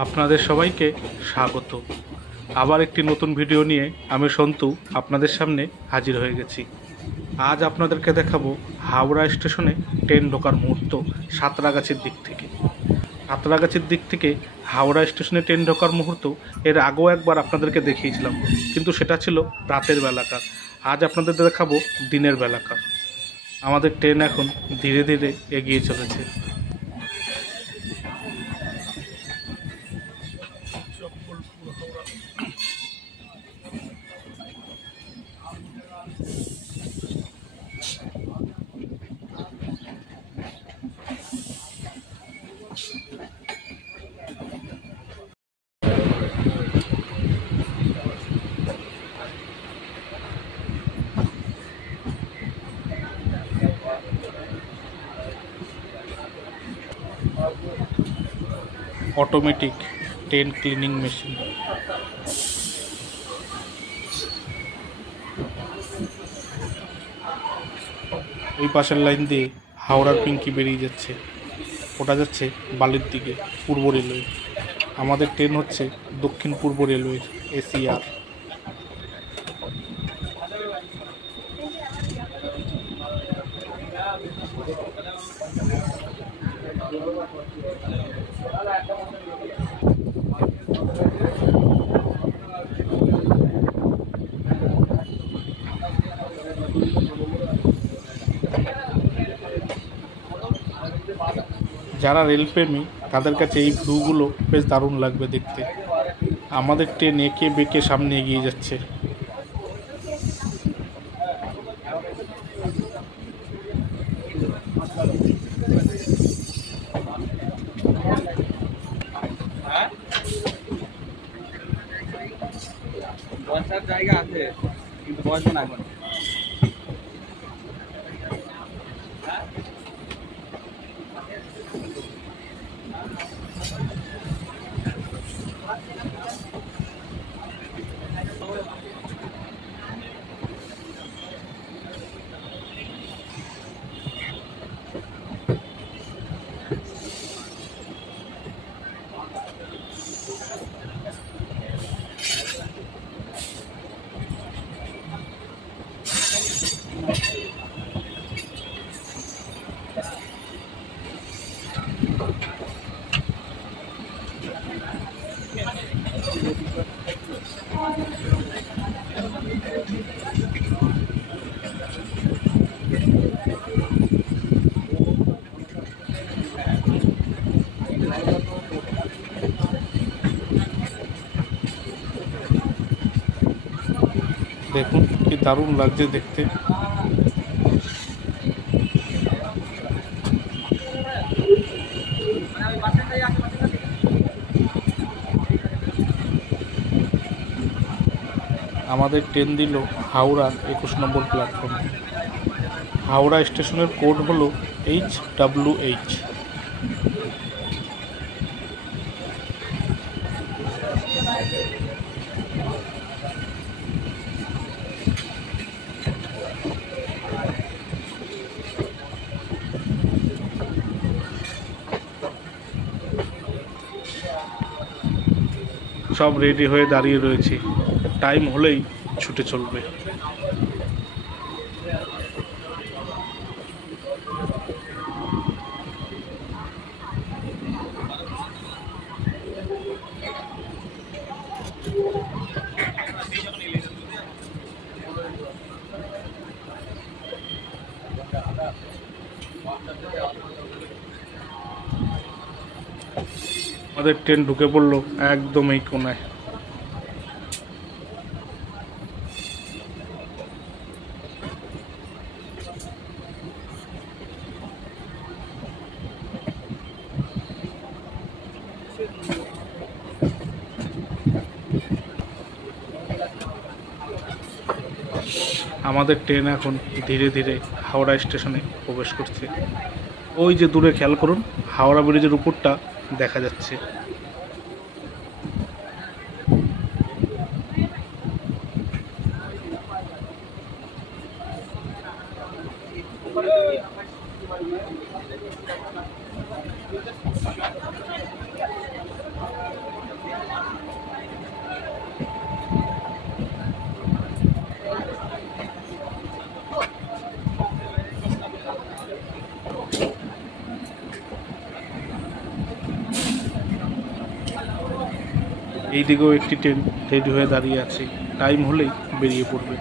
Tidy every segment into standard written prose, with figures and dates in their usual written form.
আপনাদের সবাইকে স্বাগত। আবার একটি নতুন ভিডিও নিয়ে আমি সন্তু আপনাদের সামনে হাজির হয়ে গেছি। আজ আপনাদেরকে দেখাবো হাওড়া স্টেশনে ট্রেন ঢোকার মুহূর্ত সাঁতরাগাছির দিক থেকে। সাঁতরাগাছির দিক থেকে হাওড়া স্টেশনে ট্রেন ঢোকার মুহূর্ত এর আগেও একবার আপনাদেরকে দেখিয়েছিলাম, কিন্তু সেটা ছিল রাতের বেলাকার। আজ আপনাদের দেখাবো দিনের বেলাকার। আমাদের ট্রেন এখন ধীরে ধীরে এগিয়ে চলেছে। Automatic train cleaning machine. ওই পাশের লাইন দিয়ে হাওড়ার পিঙ্কি বেরিয়ে যাচ্ছে, ওটা যাচ্ছে বালির দিকে, পূর্ব রেলওয়ে। আমাদের ট্রেন হচ্ছে দক্ষিণ পূর্ব রেলওয়ের এসিআর। যারা রেলপ্রেমী তাদের কাছে এই ভিউগুলো বেশ দারুণ লাগবে দেখতে। আমাদের ট্রেন এঁকে বেঁকে সামনে এগিয়ে যাচ্ছে। বসার জায়গা আছে কিন্তু বসবো না এখন। দেখুন কি দারুণ লাগছে দেখতে। আমাদের ট্রেন দিল হাওড়ার 21 নম্বর প্ল্যাটফর্মে। হাওড়া স্টেশনের কোড হলো HWH। সব রেডি হয়ে দাঁড়িয়ে রয়েছে, টাইম হলেই ছুটে চলবে। আমাদের ট্রেন ঢুকে পড়লো একদম এই কোনায়। আমাদের ট্রেন এখন ধীরে ধীরে হাওড়া স্টেশনে প্রবেশ করছে। ওই যে দূরে খেয়াল করুন, হাওড়া ব্রিজের উপরটা দেখা যাচ্ছে। এই দিকেও একটি ট্রেন রেডি হয়ে দাঁড়িয়ে আছে, টাইম হলেই বেরিয়ে পড়বে।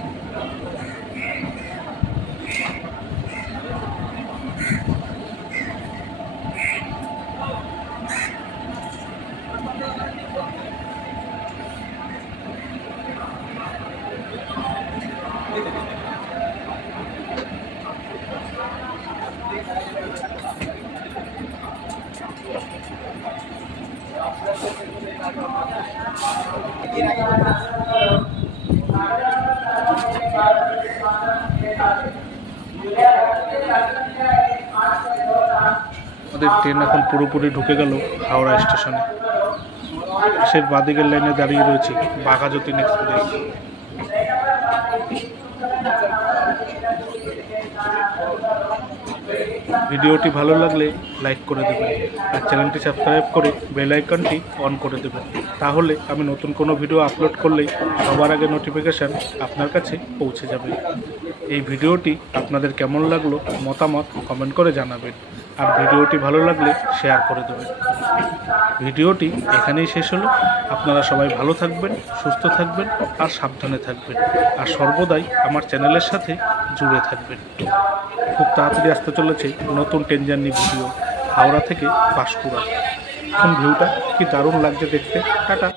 আমাদের ট্রেন এখন পুরোপুরি ঢুকে গেল হাওড়া স্টেশনে। পাশের বাঁদিকের লাইনে দাঁড়িয়ে রয়েছে বাঘাযতীন এক্সপ্রেস। ভিডিওটি ভালো লাগলে লাইক করে দেবেন আর চ্যানেলটি সাবস্ক্রাইব করে বেল আইকনটি অন করে দেবেন, তাহলে আমি নতুন কোনো ভিডিও আপলোড করলেই সবার আগে নোটিফিকেশান আপনার কাছে পৌঁছে যাবে। এই ভিডিওটি আপনাদের কেমন লাগলো মতামত কমেন্ট করে জানাবেন আর ভিডিওটি ভালো লাগলে শেয়ার করে দেবেন। ভিডিওটি এখানেই শেষ হলো। আপনারা সবাই ভালো থাকবেন, সুস্থ থাকবেন আর সাবধানে থাকবেন, আর সর্বদাই আমার চ্যানেলের সাথে জুড়ে থাকবেন। খুব তাড়াতাড়ি আসতে চলেছে নতুন ট্রেন জার্নি ভিডিও হাওড়া থেকে পাঁশকুড়া। এখন ভিউটা কি দারুণ লাগছে দেখতে। টাটা।